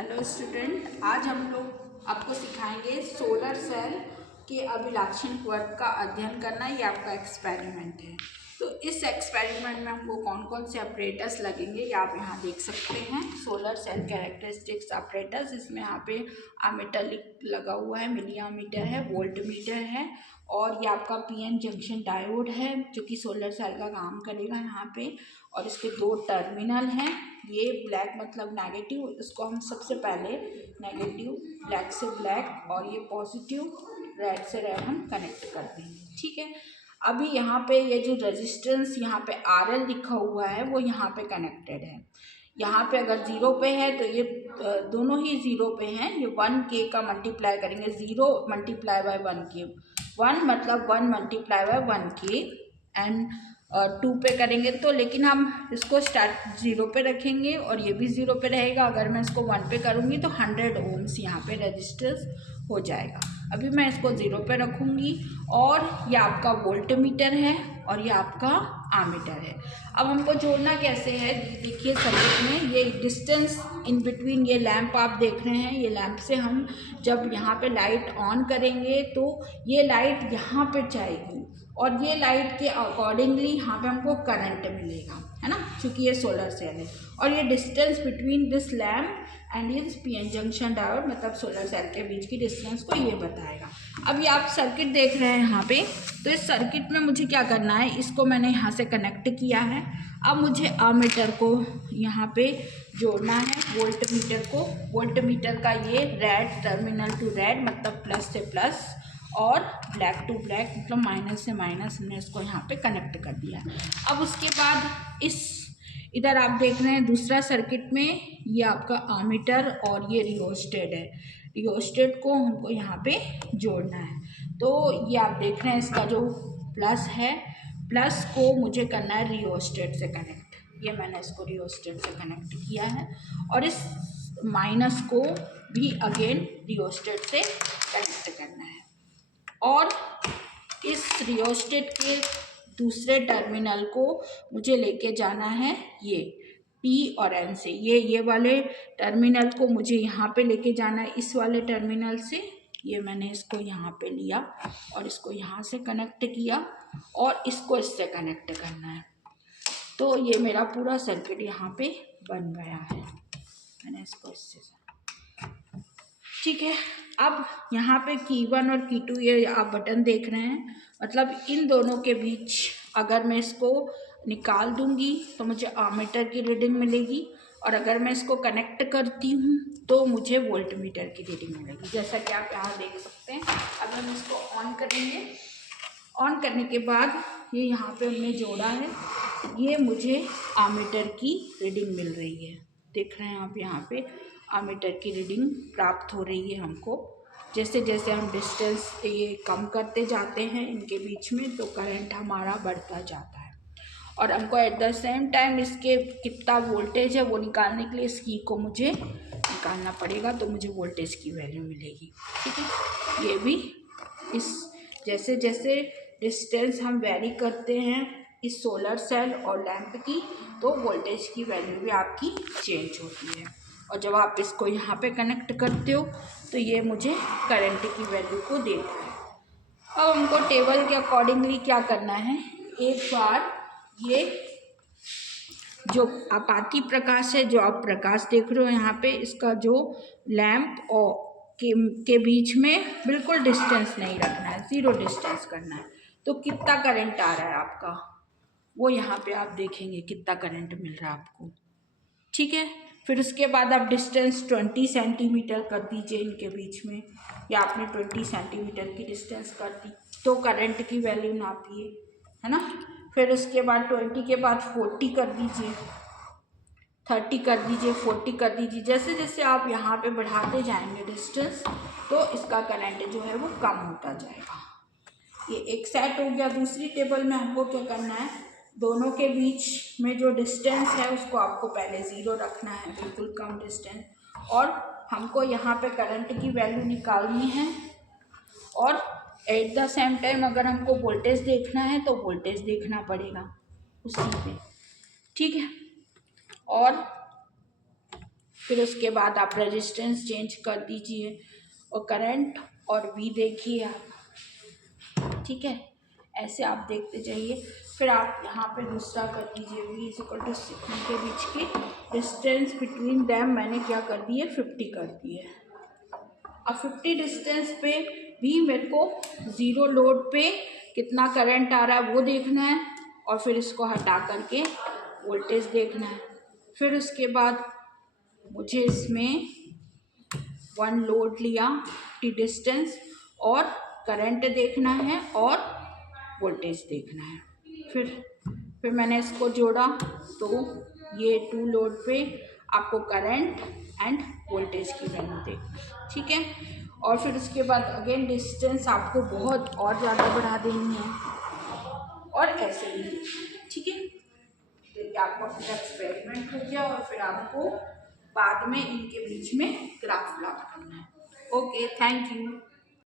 Hello student, आज हम लोग आपको सिखाएंगे सोलर सेल के अभिलाक्षण वर्ग का अध्ययन करना। ये आपका एक्सपेरिमेंट है। तो इस एक्सपेरिमेंट में हमको कौन कौन से ऑपरेटर्स लगेंगे ये आप यहाँ देख सकते हैं। सोलर सेल कैरेक्टरिस्टिक्स ऑपरेटर्स, इसमें यहाँ पे आमीटर लगा हुआ है, मिली आमीटर है, वोल्ट मीटर है और ये आपका पीएन जंक्शन डायोड है जो कि सोलर सेल का काम करेगा यहाँ पे। और इसके दो टर्मिनल हैं, ये ब्लैक मतलब नेगेटिव, इसको हम सबसे पहले नेगेटिव ब्लैक से ब्लैक और ये पॉजिटिव रेड से रेड हम कनेक्ट कर देंगे। ठीक है, अभी यहाँ पे ये जो रेजिस्टेंस यहाँ पे RL लिखा हुआ है वो यहाँ पे कनेक्टेड है। यहाँ पे अगर 0 पे है तो ये दोनों ही 0 पे हैं। ये 1K का मल्टीप्लाई करेंगे, 0 मल्टीप्लाई बाय 1K, 1 मतलब 1 मल्टीप्लाई बाय 1K एंड 2 पे करेंगे तो, लेकिन हम इसको स्टार्ट 0 पे रखेंगे और ये भी 0 पे रहेगा। अगर मैं इसको 1 पे करूँगी तो 100 ओम्स यहाँ पे रेजिस्टेंस हो जाएगा। अभी मैं इसको 0 पे रखूँगी और ये आपका वोल्ट मीटर है और ये आपका आमीटर है। अब हमको जोड़ना कैसे है, देखिए सर्किट में ये डिस्टेंस इन बिटवीन, ये लैंप आप देख रहे हैं, ये लैंप से हम जब यहाँ पे लाइट ऑन करेंगे तो ये लाइट यहाँ पे जाएगी और ये लाइट के अकॉर्डिंगली यहाँ पे हमको करंट मिलेगा, है ना, क्योंकि ये सोलर सेल है। और ये distance between this lamp and this PN junction diode मतलब सोलर सेल के बीच की डिस्टेंस को ये बताएगा। अब ये आप सर्किट देख रहे हैं यहाँ पे, तो इस सर्किट में मुझे क्या करना है, इसको मैंने यहाँ से कनेक्ट किया है। अब मुझे आमीटर को यहाँ पे जोड़ना है वोल्ट मीटर को। वोल्ट मीटर का ये रेड टर्मिनल टू रेड मतलब प्लस से प्लस और ब्लैक टू ब्लैक मतलब माइनस से माइनस, हमने इसको यहाँ पे कनेक्ट कर दिया। अब उसके बाद इस इधर आप देख रहे हैं दूसरा सर्किट में ये आपका आमीटर और ये रियोस्टेट है। रियोस्टेट को हमको यहाँ पे जोड़ना है। तो ये आप देख रहे हैं इसका जो प्लस है, प्लस को मुझे करना है रियोस्टेट से कनेक्ट। ये मैंने इसको रियोस्टेट से कनेक्ट किया है और इस माइनस को भी अगेन रियोस्टेट से कनेक्ट करना है। और इस रियोस्टेट के दूसरे टर्मिनल को मुझे लेके जाना है ये P और N से। ये वाले टर्मिनल को मुझे यहाँ पे लेके जाना है इस वाले टर्मिनल से। ये मैंने इसको यहाँ पे लिया और इसको यहाँ से कनेक्ट किया और इसको इससे कनेक्ट करना है। तो ये मेरा पूरा सर्किट यहाँ पे बन गया है। मैंने इसको इससे, ठीक है। अब यहाँ पे की1 और की2 ये आप बटन देख रहे हैं, मतलब इन दोनों के बीच अगर मैं इसको निकाल दूंगी तो मुझे आमीटर की रीडिंग मिलेगी और अगर मैं इसको कनेक्ट करती हूँ तो मुझे वोल्ट मीटर की रीडिंग मिलेगी, जैसा कि आप यहाँ देख सकते हैं। अब हम इसको ऑन करेंगे। ऑन करने के बाद ये यहाँ पे हमने जोड़ा है, ये मुझे आमीटर की रीडिंग मिल रही है। देख रहे हैं आप यहाँ पे आमीटर की रीडिंग प्राप्त हो रही है हमको। जैसे जैसे हम डिस्टेंस ये कम करते जाते हैं इनके बीच में तो करंट हमारा बढ़ता जाता है। और हमको एट द सेम टाइम इसके कितना वोल्टेज है वो निकालने के लिए इस की को मुझे निकालना पड़ेगा, तो मुझे वोल्टेज की वैल्यू मिलेगी। ठीक है, ये भी इस जैसे जैसे डिस्टेंस हम वेरी करते हैं इस सोलर सेल और लैंप की तो वोल्टेज की वैल्यू भी आपकी चेंज होती है। और जब आप इसको यहाँ पे कनेक्ट करते हो तो ये मुझे करंट की वैल्यू को देता है। अब हमको टेबल के अकॉर्डिंगली क्या करना है, एक बार ये जो आपाती प्रकाश है, जो आप प्रकाश देख रहे हो यहाँ पे, इसका जो लैंप और के बीच में बिल्कुल डिस्टेंस नहीं रखना है, 0 डिस्टेंस करना है। तो कितना करंट आ रहा है आपका वो यहाँ पे आप देखेंगे कितना करंट मिल रहा है आपको। ठीक है, फिर उसके बाद आप डिस्टेंस 20 सेंटीमीटर कर दीजिए इनके बीच में, या आपने 20 सेंटीमीटर की डिस्टेंस कर दी तो करंट की वैल्यू नापिए, है ना। फिर उसके बाद 20 के बाद 40 कर दीजिए, 30 कर दीजिए, 40 कर दीजिए। जैसे जैसे आप यहाँ पे बढ़ाते जाएंगे डिस्टेंस तो इसका करंट जो है वो कम होता जाएगा। ये एक सेट हो गया। दूसरी टेबल में हमको क्या करना है, दोनों के बीच में जो डिस्टेंस है उसको आपको पहले 0 रखना है, बिल्कुल कम डिस्टेंस, और हमको यहाँ पे करंट की वैल्यू निकालनी है। और एट द सेम टाइम अगर हमको वोल्टेज देखना है तो वोल्टेज देखना पड़ेगा उसी पे। ठीक है, और फिर उसके बाद आप रेजिस्टेंस चेंज कर दीजिए और करंट और V देखिए आप, ठीक है। ऐसे आप देखते जाइए। फिर आप यहाँ पे दूसरा कर दीजिए V इक्वल टू इनके बीच की डिस्टेंस बिटवीन दैम मैंने क्या कर दी है 50 कर दी है। अब 50 डिस्टेंस पे भी मेरे को ज़ीरो लोड पे कितना करंट आ रहा है वो देखना है और फिर इसको हटा करके वोल्टेज देखना है। फिर उसके बाद मुझे इसमें वन लोड लिया टी डिस्टेंस और करंट देखना है और वोल्टेज देखना है। फिर मैंने इसको जोड़ा तो ये टू लोड पे आपको करंट एंड वोल्टेज की वैल्यू देखना है, ठीक है। और फिर उसके बाद अगेन डिस्टेंस आपको बहुत और ज़्यादा बढ़ा देनी है और ऐसे ही, ठीक है। तो आपका पूरा एक्सपेरिमेंट हो गया और फिर आपको बाद में इनके बीच में ग्राफ प्लॉट करना है। Okay, thank you.